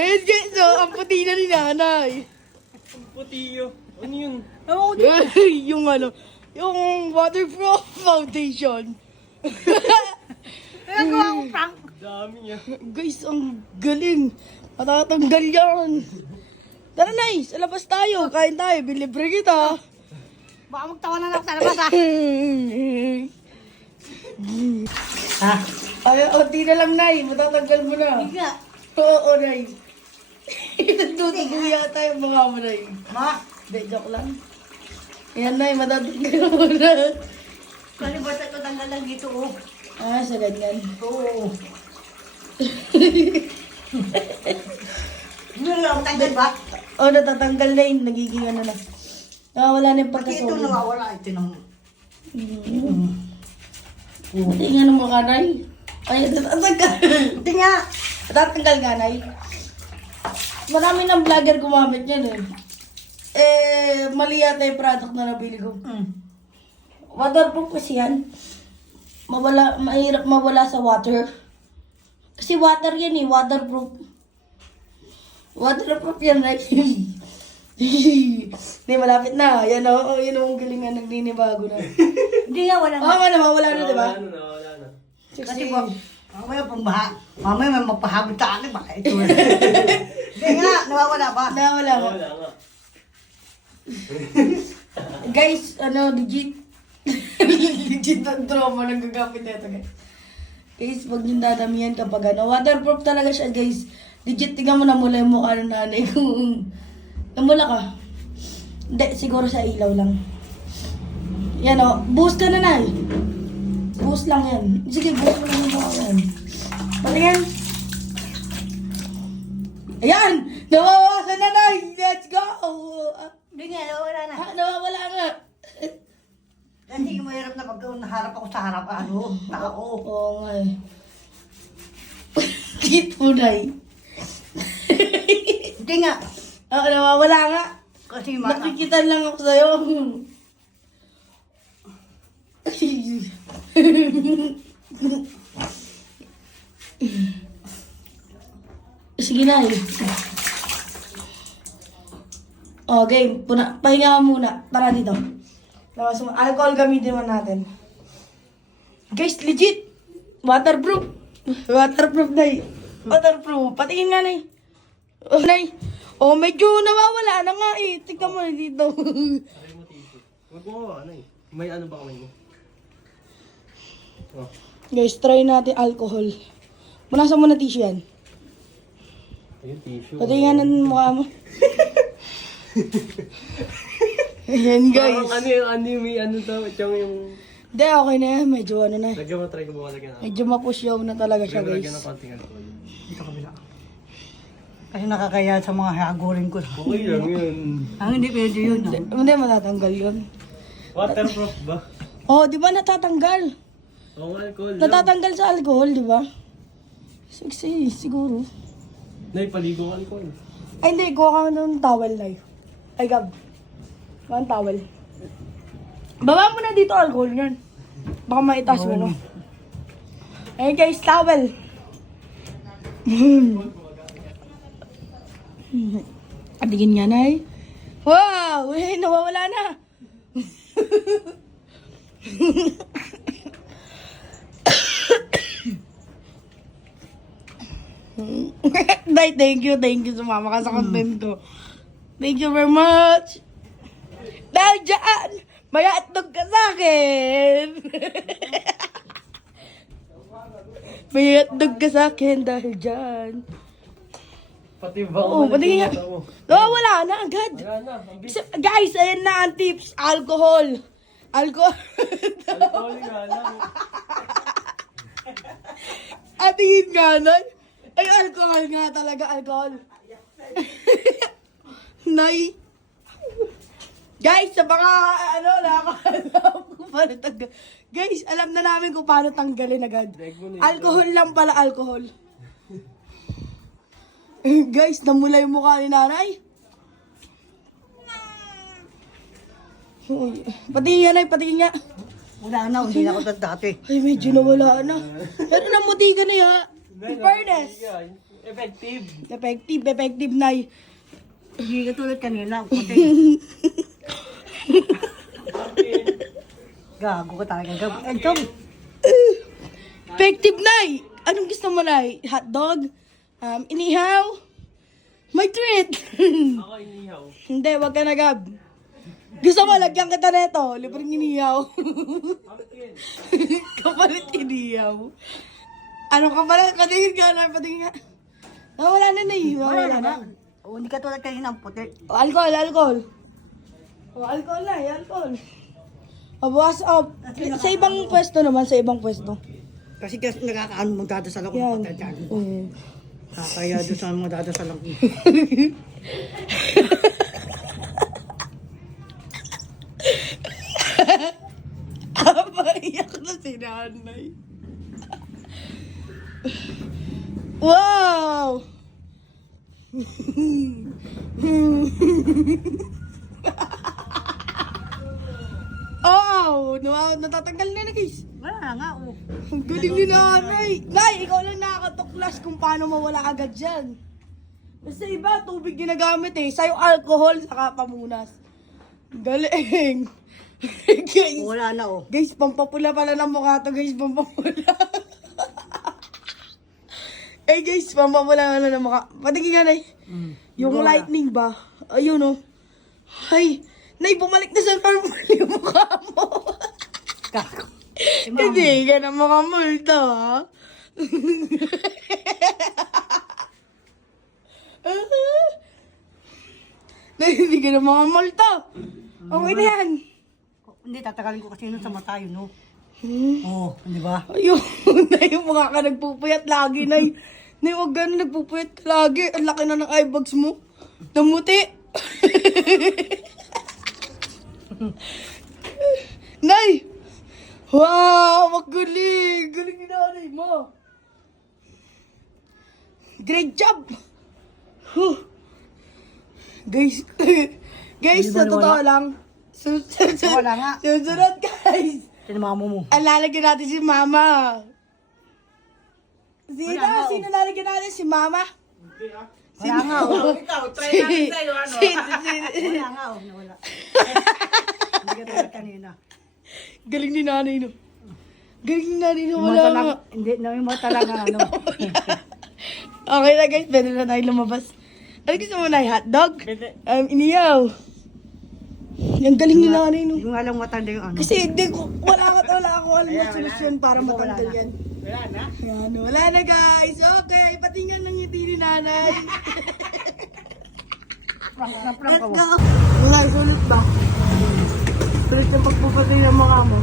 Ayun guys, so, ang puti na ni nanay. Ang puti yun. Ano yun? Yung ano, yung waterproof foundation. Kaya gawa ko prank. Dami niya. Guys, ang galing. Matatanggal yan. Tara Nay, sa labas tayo. Kain tayo, bilibre kita. Baka magtawanan ako sa labas ha. Ha? Ay, onti na lang Nay, matatanggal mo na. Hindi nga. Oo, Nay. Nagtutubo yata yung mga mo, Nay. Ma? Hindi, joke lang. Ayan, Nay, matatanggal mo na. Kalimutan ko tanggal lang dito oh. Ah, sa ganyan. Oo. Hindi lang tanggal ba? Oh, natatanggal na yun. Nagiging ano na. Nakawala na yung Pati ito pagkasolid. nawawala. Ito nang... Hindi nga ng mga Nay. Ay, natatanggal. Hindi nga. Natatanggal nga, Nay. Marami ng vlogger gumamit yan eh. Mali yata yung product na nabili ko. Waterproof kasi yan. Mahirap mawala sa water. Kasi water yan eh, waterproof. Waterproof yan, Nay. Hindi, malapit na. Yan o, yun ang galingan, nagninibago na. Hindi nga, wala Oo nga. nga naman, wala na, di ba? Nawala na. Kasi po, mamaya pang baha. Mamaya may mapahabol sa akin. Baka ito. Hindi nga, nawawala ba? Nawala nga. Nawala nga. Guys, legit. Legit ang drama ng gagamit na ito, guys. Guys, pag yung dadamihan kapag waterproof talaga siya, guys. Legit, tingnan mo na mula yung mukha ng nanay kung namula ka. Hindi, siguro sa ilaw lang. Yan o, boost ka na, Nay. Boost lang yan. Sige, boost mo lang yung mukha yan. Patingin. Ayan! Nawawasan na, Nay! Let's go! Hindi nga, nawawala na. Nawawala nga. Hindi mahirap na pag naharap ako sa harap. Ano? Tao. Oo nga eh. Dito, Nay. Hindi nga. Nawawala nga. Kasi mata. Nakikitan lang ako sa'yo. Sige na eh. Oh, game. Pahinga ka muna. Tara dito. Alcohol gamitin mo natin. Guys, legit. Waterproof. Waterproof, Nay. Waterproof. Patingin nga, Nay. Oh, Nay. Oh, medyo nawawala na nga eh. Tignan mo na dito. Aray mo tissue. Huwag mo ano eh. May ano ba kamay mo? Oh. Guys, try natin alcohol. Punasan mo na tissue yan. Ayun, tissue. Patingin ng mukha mo. Ayan, guys. Parang ano yung may ano to. Ito yung... Hindi, okay na yan. Medyo ano na. Lagyan mo, try ko ba lagyan na. Medyo mapusyaw na talaga siya, Lagyan ng guys. konting alcohol. Dito kabila. Kasi nakakaya sa mga hagurin ko. Okay lang yun. Ang hindi pwede yun. No? Hindi, matatanggal yun. Waterproof ba? Oh, di ba natatanggal? Oo, alcohol lang. Natatanggal sa alcohol, di ba? Sexy, siguro. Naipaligo ang alcohol. Ay, hindi. Kuha ka ng towel, Nay. Ay, Gab. Kuha ng towel. Baba mo na dito alcohol yan. Baka maitaas mo, no? Ayun, guys, towel. Adigin nga, Nay. Wow! Eh, nawawala na. Day, thank you. Thank you. Sumama ka sa content ko. Thank you very much. Dahil dyan, may hotdog ka sa akin. May hotdog ka sa akin dahil dyan. Pati ba Oo, pati nga. Wala na agad. Wala na. Ang bilis. Guys, ayan na ang tips. Alcohol. Alcohol. Alcohol nga lang. Atingin nga, Nay. Ay, alcohol nga talaga. Alcohol. Nay. Guys, sa mga, nakakalam kung paano tanggal. Guys, alam na namin kung paano tanggalin agad. Alcohol lang pala, alcohol. Guys, namula yung mukha ni Nanay. Uy, patingin nga, Nay, patingin nga. Wala na, hindi na ako dati. Ay, medyo nawala na. Pero namuti ka na ya. In fairness. Effective. Effective, Nay. Hindi ka tulad kanina. Puti. Gago ka talaga. Gago. Ito. Effective, Nay. Anong gusto mo, Nay? Hotdog? Inihaw? May treat. Ako inihaw. Hindi, wag ka na, Gab. Gusto mo, lagyan kita neto. Libreng inihaw. Pumpkin. Kapalit inihaw. Ano kapalit? Patingin ka na, patingin nga. Wala na, Nay. Wala na. O, hindi ka tulad kanina. Puti. Alcohol. Alcohol, Nay. Alcohol. Bukas, sa ibang pwesto naman, sa ibang pwesto. Kasi nagkakaano mong dadasal ako. Yan. Patay dyan. Mm. Kaya doon sa mga dadasal ako. Maiyak na si nanay. Wow! Oh, natatanggal na guys. Wala nga, oh. Ang galing ni nanay. Nay, ikaw lang nakakatuklas kung paano mawala agad dyan. Sa iba, tubig ginagamit eh. Sa'yo, alcohol, saka pamunas. Galing. Guys, Wala na, oh. guys, pampapula pala ng mukha to, guys, pampapula. Eh, guys, pampapula pala ng mukha. Patingin nga, Nay. Yung Wala. lightning ba? Ayun, oh. Ay, Nay, bumalik na sa normal yung mukha mo. Gago. Si Mama. Hindi ka na makamulto, ha? Nay, hindi ka na makamulto. Okay na yan. Hindi, tatagalin ko kasi yun sa mata yun, no? Hmm. Oo, di ba? Ayun, Nay, mukha ka nagpupuyat lagi, Nay. Nay, huwag ganun, nagpupuyat ka lagi. Ang laki na ng eyebags mo. Namuti. Nay! Wow! Magaling! Galing ni nanay mo! Great job! Huh. Guys, guys, Hindi sa ba totoo wala? lang, Wala nga. susunod guys! Sinamamo mo. Ang lalagyan natin si Mama. Wala nga, Sino lalagyan natin? Si Mama? Wala nga, oh. Ikaw, try natin tayo, ano? Wala nga, oh. Wala. Hindi ka tulad kanina. Galing ni nanay, no? Galing ni nanay, no? Yung Wala mata nga. lang, hindi, yung mata lang, ano. Okay na guys, pwede na tayo lumabas. Ano gusto mo na? Hotdog? Iniyaw. Ang galing ni nanay, no? Yung alang matanda yung ano. Kasi hindi ko, wala akong alam na solusyon para matanggal Wala na. yan. Wala na. Ayan, wala na guys. Okay, patingnan ng ngiti ni nanay. Prank ka Let's mo. go. Wala, sulit ba? Sulit yung pagpupatay ng mukha mo.